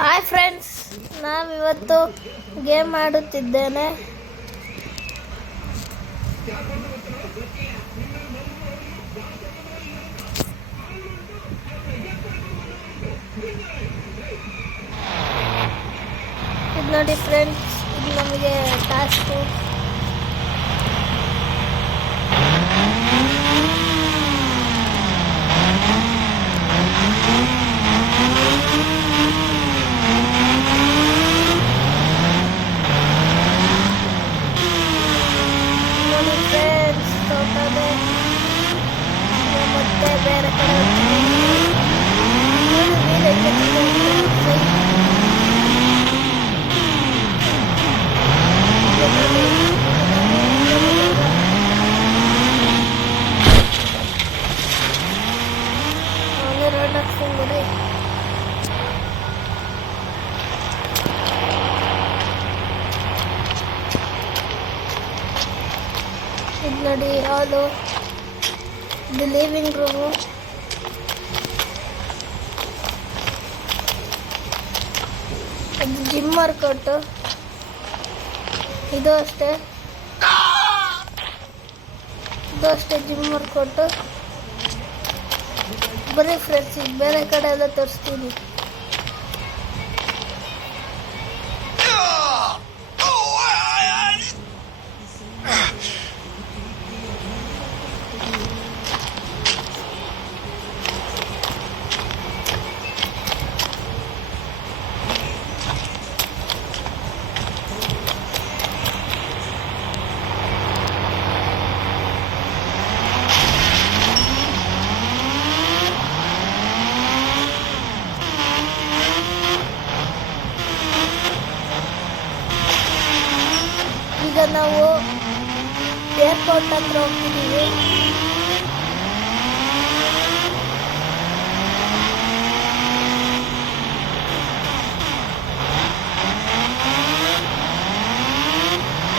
Hi friends, ನಾವಿವತ್ತು game ಆಡುತ್ತಿದ್ದೇನೆ. ಇದು ನೋಡಿ ಫ್ರೆಂಡ್ಸ್, ಇದು ನಮಗೆ ಟಾಸ್ಕು. ಮತ್ತೆ ಬೇರೆ ಕಡೆ ಇದು ನೋಡಿ ಹಾಲು, ಇದು ಲಿವಿಂಗ್ ರೂಮು. ಇದು ಜಿಮ್ ವರ್ಕೌಟು. ಇದು ಅಷ್ಟೇ ಜಿಮ್ ವರ್ಕೌಟು. ಬರೀ ಫ್ರೆಂಡ್ಸ್, ಈಗ ಬೇರೆ ಕಡೆ ಎಲ್ಲ ತೋರಿಸ್ತೀನಿ. ಈಗ ನಾವು ಏರ್ಪೋರ್ಟ್ ಹತ್ರ ಹೋಗ್ತಿದ್ದೀವಿ.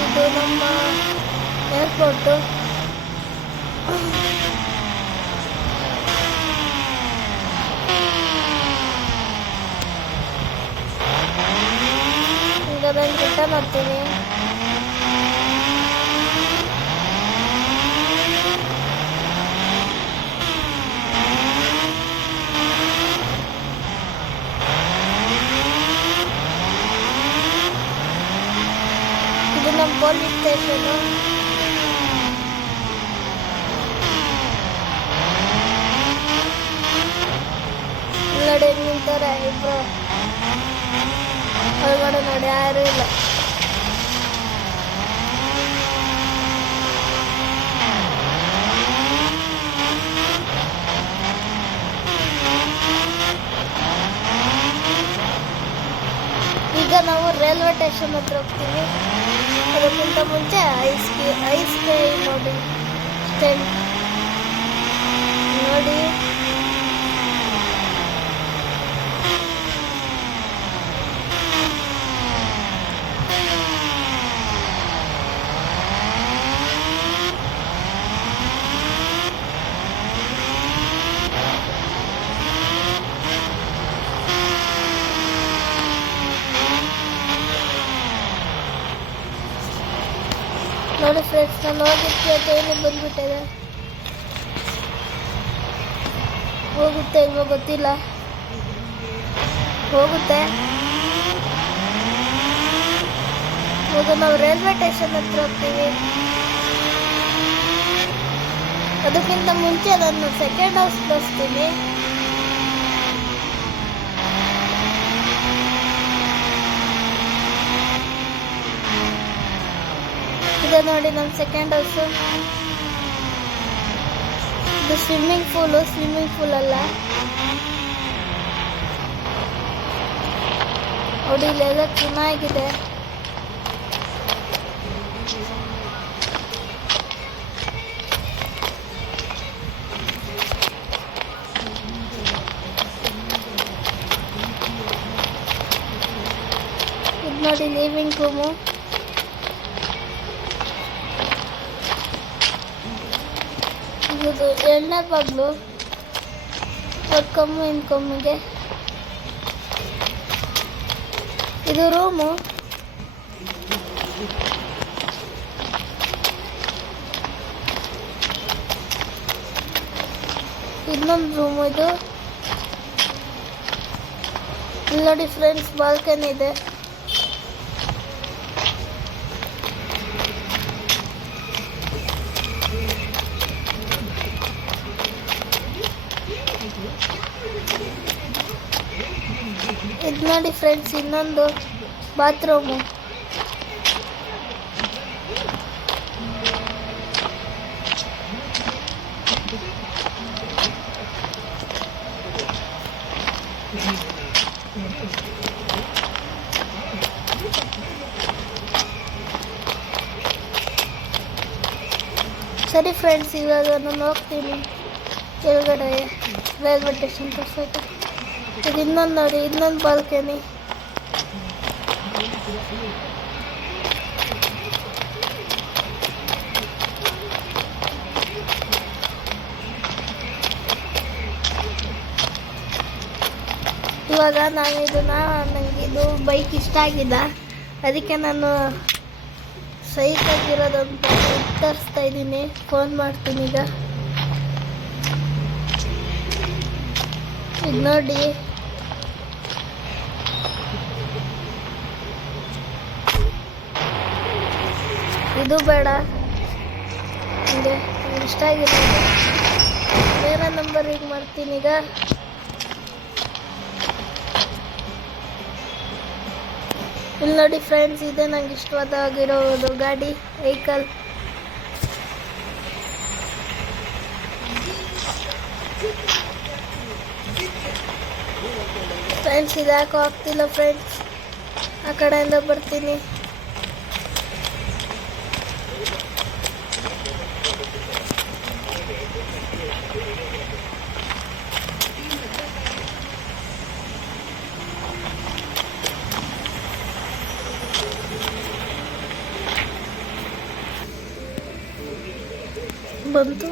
ಇದು ನಮ್ಮ ಏರ್ಪೋರ್ಟು. ಈಗ ನಾನು ರಿಟರ್ನ್ ಮಾಡ್ತೀನಿ. ಇದು ನಮ್ಮ ಪೊಲೀಸ್ ಸ್ಟೇಷನು. ನೋಡಿ ನಿಂತಾರೆ ಇಬ್ರು ಒಳಗಡೆ. ನೋಡಿ ಯಾರು ಇಲ್ಲ. ಈಗ ನಾವು ರೈಲ್ವೆ ಸ್ಟೇಷನ್ ಹತ್ರ ಹೋಗ್ತೀವಿ. ಅದಕ್ಕಿಂತ ಮುಂಚೆ ಐಸ್ ನೋಡಿ ಸ್ಟೇನ್ ನೋಡಿ. ನೋಡಿ ಫ್ರೆಂಡ್ಸ್, ನಾನು ಹೋಗಿದ್ದೆ ಟ್ರೈನ್ ಬಂದ್ಬಿಟ್ಟಿದೆ. ಹೋಗುತ್ತೆ ಇವಾಗ ಗೊತ್ತಿಲ್ಲ, ಹೋಗುತ್ತೆ. ಇವಾಗ ನಾವು ರೈಲ್ವೆ ಸ್ಟೇಷನ್ ಹತ್ರ ಹೋಗ್ತೀವಿ. ಅದಕ್ಕಿಂತ ಮುಂಚೆ ನಾನು ಸೆಕೆಂಡ್ ಹೌಸ್ ತೋರಿಸ್ತೀನಿ. ಇದೆ ನೋಡಿ ನಮ್ಮ ಸೆಕೆಂಡ್ ಹೌಸು. ಇದು ಸ್ವಿಮ್ಮಿಂಗ್ ಪೂಲ್ ಅಲ್ಲ. ನೋಡಿ ಇಲ್ಲೆಲ್ಲ ಚೆನ್ನಾಗಿದೆ. ಇದು ನೋಡಿ ಲಿವಿಂಗ್ ರೂಮು. ಇದು ಎಣ್ಣೆ ಬಾಗ್ಲು ಕಮ್ಮಿಗೆ. ಇದು ರೂಮು. ಇನ್ನೊಂದು ರೂಮು ಇದು. ಇಲ್ಲಿ ನೋಡಿ ಫ್ರೆಂಡ್ಸ್, ಬಾಲ್ಕನಿ ಇದೆ. ಇದು ನೋಡಿ ಫ್ರೆಂಡ್ಸ್, ಇನ್ನೊಂದು ಬಾತ್ರೂಮು. ಸರಿ ಫ್ರೆಂಡ್ಸ್, ಇವಾಗ ನಾನು ಹೋಗ್ತೀನಿ ಕೆಳಗಡೆ ರೈಲ್ವೆ ಸ್ಟೇಷನ್ ತೋರ್ಸೋಕೆ. ಇದು ಇನ್ನೊಂದು ನೋಡಿ, ಇನ್ನೊಂದು ಬಾಲ್ಕನಿ. ಇವಾಗ ನನಗೆ ಇದು ಬೈಕ್ ಇಷ್ಟ ಆಗಿಲ್ಲ, ಅದಕ್ಕೆ ನಾನು ಸೈಕಾಗಿರೋದಂತ ತರಿಸ್ತಾ ಇದ್ದೀನಿ. ಫೋನ್ ಮಾಡ್ತೀನಿ ಈಗ. ಇದು ನೋಡಿ, ಇದು ಬೇಡ, ಹಂಗೆ ಇಷ್ಟ ಆಗಿರೋದು ಬೇರೆ ನಂಬರ್ ಈಗ ಮಾಡ್ತೀನಿ ಈಗ. ಇಲ್ಲಿ ನೋಡಿ ಫ್ರೆಂಡ್ಸ್, ಇದೆ ನಂಗೆ ಇಷ್ಟವಾದಾಗಿರೋದು ಗಾಡಿ, ವೆಹಿಕಲ್. ಫ್ರೆಂಡ್ಸ್, ಇದು ಯಾಕೋ ಆಗ್ತಿಲ್ಲ ಫ್ರೆಂಡ್ಸ್, ಆ ಕಡೆಯಿಂದ ಬರ್ತೀನಿ. ಬಂತು.